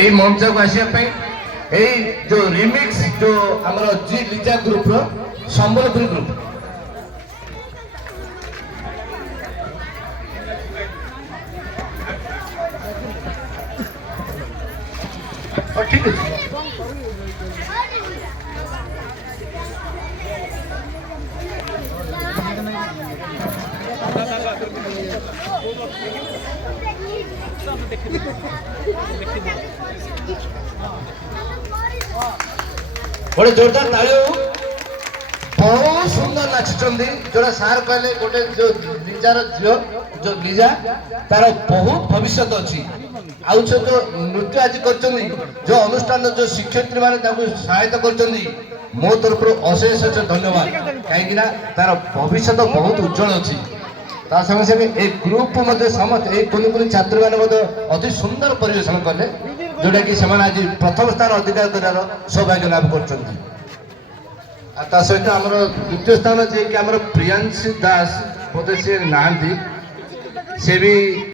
এই মঞ্চକୁ ଆସିବା ପାଇଁ এই जो रिमिक्स जो ଆମର ଜି ଲିଜା ଗ୍ରୁପ ର ସମ୍ବଲପୁରୀ ଗ୍ରୁପ ठीक है बड़े जोरदार ताली हो बहुत सुंदर नाचुचंदी जोड़ा सार कहले गोटे जो लिजार झियो जो लिजा तार बहुत भविष्य अच्छी आउ जो नृत्य आज कर जो अनुष्ठान जो शिक्षयित्री मैंने सहायता कर मो तरफ अशेष धन्यवाद कहीं तार भविष्य बहुत उज्जवल अच्छी ता संगे संगे एक ग्रुप समस्त एक कुनि कुनि छात्र मैंने अति सुंदर परिवेशन कले जोटा कि आज प्रथम स्थान अधिकार करार सौभाग्य लाभ कर सहित आम द्वितीय स्थान जी कि प्रियांशी दास बोधे सी ना सी भी